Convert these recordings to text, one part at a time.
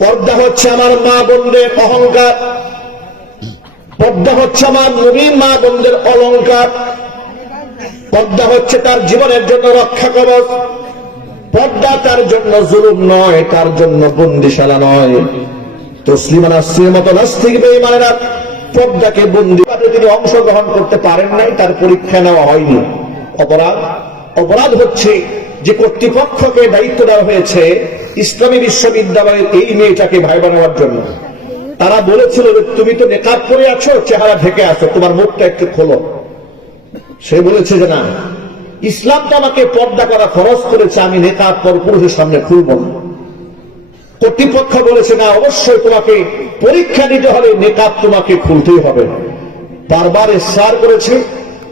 পর্দা হচ্ছে আমার মা বোনদের অহংকার। পর্দা হচ্ছে আমার নবীন মা বোনদের অলংকার। পর্দা হচ্ছে তার জীবনের জন্য রক্ষা কবচ। পর্দা তার জন্য জুলুম নয়, তার জন্য বন্দিশালা নয়। তসলিমা নাসরির মতো নাস্তিক বেঈমানেরা পর্দাকে বন্দি তিনি অংশগ্রহণ করতে পারেন নাই, তার পরীক্ষা নেওয়া হয়নি। অপরাধ অপরাধ হচ্ছে যে কর্তৃপক্ষকে দায়িত্ব দেওয়া হয়েছে ইসলামী বিশ্ববিদ্যালয়ের এই মেয়েটাকে ভাই বানাবার জন্য। তারা বলেছিল যে তুমি তো নেকাব করে আছো, চেহারা ঢেকে আছো, তোমার মুখটা একটু খোলো। সে বলেছে যে না, ইসলাম তো আমাকে পর্দা করা খরচ করেছে, আমি নেকাব পর পুরুষের সামনে খুলব না। কর্তৃপক্ষ বলেছে, না, অবশ্যই তোমাকে পরীক্ষা দিতে হলে নেকাব তোমাকে খুলতেই হবে। বারবার সার করেছে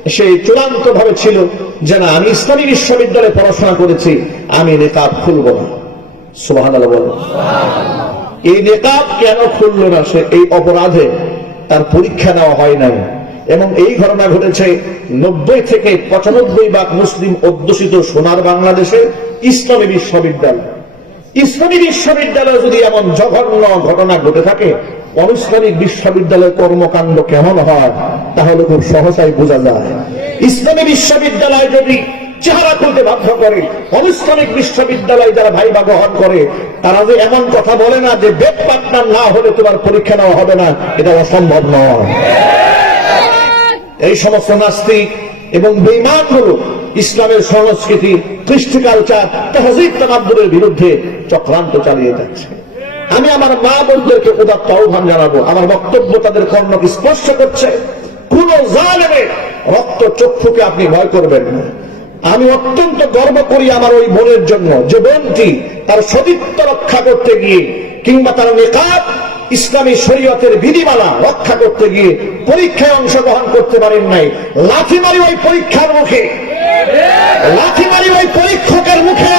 সে চূড়ান্ত ভাবে ছিল যে না আমি ইসলামী বিশ্ববিদ্যালয়ে পড়াশোনা করেছি আমি নেকাব খুলব না। সুবাহ এই নেকাব কেন খুলল না? সে এই অপরাধে তার পরীক্ষা নেওয়া হয় নাই। এবং এই ঘটনা ঘটেছে নব্বই থেকে পঁচানব্বই ভাগ মুসলিম অধ্যুষিত সোনার বাংলাদেশে ইসলামী বিশ্ববিদ্যালয়। ইসলামী বিশ্ববিদ্যালয়ে যদি এমন জঘন্য ঘটনা ঘটে থাকে অনুষ্ঠানিক বিশ্ববিদ্যালয়ের কর্মকাণ্ড কেমন হয়, তাহলে খুব সহসাই বোঝা যায়। ইসলামী বিশ্ববিদ্যালয় যদি চেহারা খুলতে বাধ্য করে অনুষ্ঠানিক বিশ্ববিদ্যালয় যারা ভাইবা গ্রহণ করে, তারা যে এমন কথা বলে না যে বেদ পার্টনার না হলে তোমার পরীক্ষা নেওয়া হবে না, এটা অসম্ভব নয়। এই সমস্ত নাস্তিক এবং বেইমানগুলো ইসলামের সংস্কৃতি কৃষ্টি কালচার তহজিব তামাদ্দুরের বিরুদ্ধে চক্রান্ত চালিয়ে যাচ্ছে। আমি আমার মা বোনদেরকে উদাত্ত আহ্বান জানাব। আমার বক্তব্য তাদের কর্ণকে স্পর্শ করছে। কোন জালেমের রক্ত চক্ষুকে আপনি ভয় করবেন না। আমি অত্যন্ত গর্ব করি আমার ওই বোনের জন্য। যে বোনটি তার সতীত্ব রক্ষা করতে গিয়ে কিংবা তার নেকাব ইসলামী শরীয়তের বিধিমালা রক্ষা করতে গিয়ে পরীক্ষায় অংশগ্রহণ করতে পারেন নাই। লাথি মারি ওই পরীক্ষার মুখে। লাথি মারি ওই পরীক্ষকের মুখে।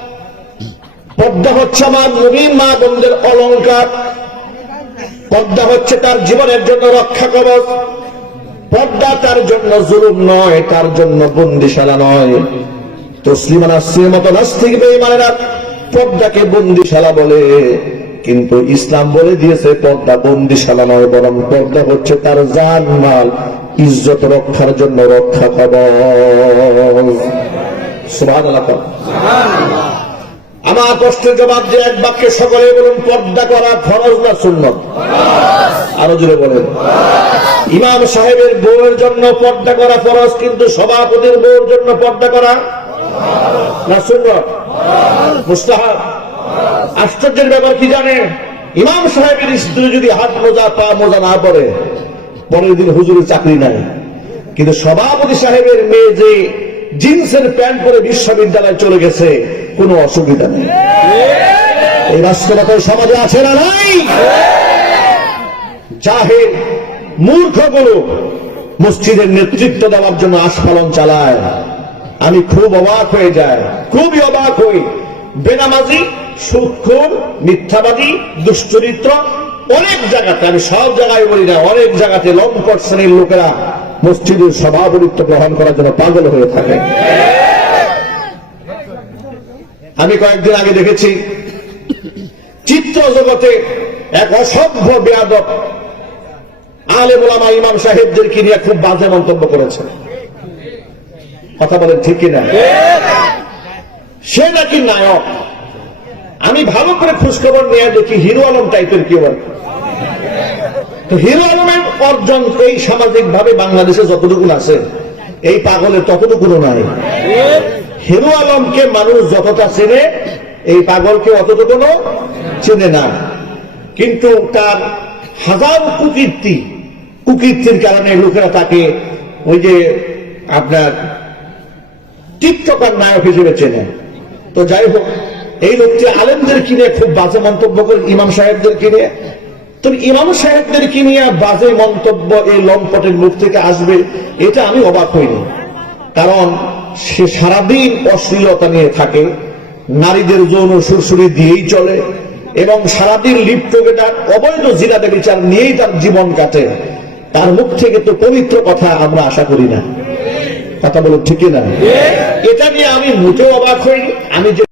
পর্দা হচ্ছে আমার নবীন মা বোনদের অলংকার। পর্দা হচ্ছে তার জীবনের জন্য রক্ষা কবচ। পর্দা তার জন্য জুলুম নয়, তার জন্য বন্দিশালা নয়। তসলিমা নাসরির মতো নাস্তিক বেঈমানেরা পর্দাকে বন্দিশালা বলে, কিন্তু ইসলাম বলে দিয়েছে পর্দা বন্দিশালা নয়, বরং পর্দা হচ্ছে তার জান মাল, ইজ্জত রক্ষার জন্য রক্ষা খবর সুবহানাল্লাহ। আমার প্রশ্নের জবাব দিয়ে এক বাক্যে সকলে বলুন, পর্দা করা ফরজ না সুন্নত? আরও জুড়ে বলেন। ইমাম সাহেবের বউয়ের জন্য পর্দা করা ফরজ, কিন্তু সভাপতির বউয়ের জন্য পর্দা করা না সুন্নত? মুস্তাহাব, আশ্চর্যের ব্যাপার কি জানেন ইমাম সাহেবের স্ত্রী যদি হাত মোজা, পা মোজা না পড়ে পরের দিন হুজুরের চাকরি নাই। কিন্তু সভাপতি সাহেবের মেয়ে যে জিন্সের প্যান্ট পরে বিশ্ববিদ্যালয়ে চলে গেছে কোনো অসুবিধা নেই। এই বাস্তবতা সমাজে আছে না নাই? জাহের মূর্খগুলো মসজিদের নেতৃত্ব দেওয়ার জন্য আস্ফালন চালায়। আমি খুব অবাক হয়ে যায় খুবই অবাক হই। বেনামাজি, সুৎখোর, মিথ্যাবাদী, দুশ্চরিত্র অনেক জায়গাতে, আমি সব জায়গায় বলি না, অনেক জায়গাতে লম্পট শ্রেণির লোকেরা মসজিদের সভাপতিত্ব গ্রহণ করার জন্য পাগল হয়ে থাকে। আমি কয়েকদিন আগে দেখেছি, চিত্র জগতে এক অসভ্য বেয়াদব আলে মোলামা ইমাম সাহেবদেরকে নিয়ে খুব বাজে মন্তব্য করেছে। কথা বলেন ঠিক কিনা? সে নাকি নায়ক? আমি ভালো করে খোঁজখবর নিয়ে দেখি হিরো আলম টাইপের কেউ আর হিরো আলমের অর্জন এই সামাজিক ভাবে বাংলাদেশে যতটুকু আছে, এই পাগলের ততটুকু নাই। হিরো আলমকে মানুষ যতটা চেনে, এই পাগলকে অতটুকু চেনে না। কিন্তু তার হাজার কুকীর্তি, কুকীর্তির কারণে লোকেরা তাকে ওই যে আপনার টিকটকার নায়ক হিসেবে চেনে। তো যাই হোক, এই লোকটি আলেমদের কিনে খুব বাজে মন্তব্য করে, ইমাম সাহেবদের কিনে। তো ইমাম সাহেবদের কিনিয়া বাজে মন্তব্য এই লম্পটের মুখ থেকে আসবে, এটা আমি অবাক হইনি। কারণ সে সারাদিন অশ্লীলতা নিয়ে থাকে নারীদের যৌন সুরসুরি দিয়েই চলে এবং সারাদিন লিপ্ত তার অবৈধ জিনাবে বিচার নিয়েই তার জীবন কাটে। তার মুখ থেকে তো পবিত্র কথা আমরা আশা করি না। কথা বলো ঠিকই না এটা নিয়ে আমি মোটেও অবাক হই আমি যে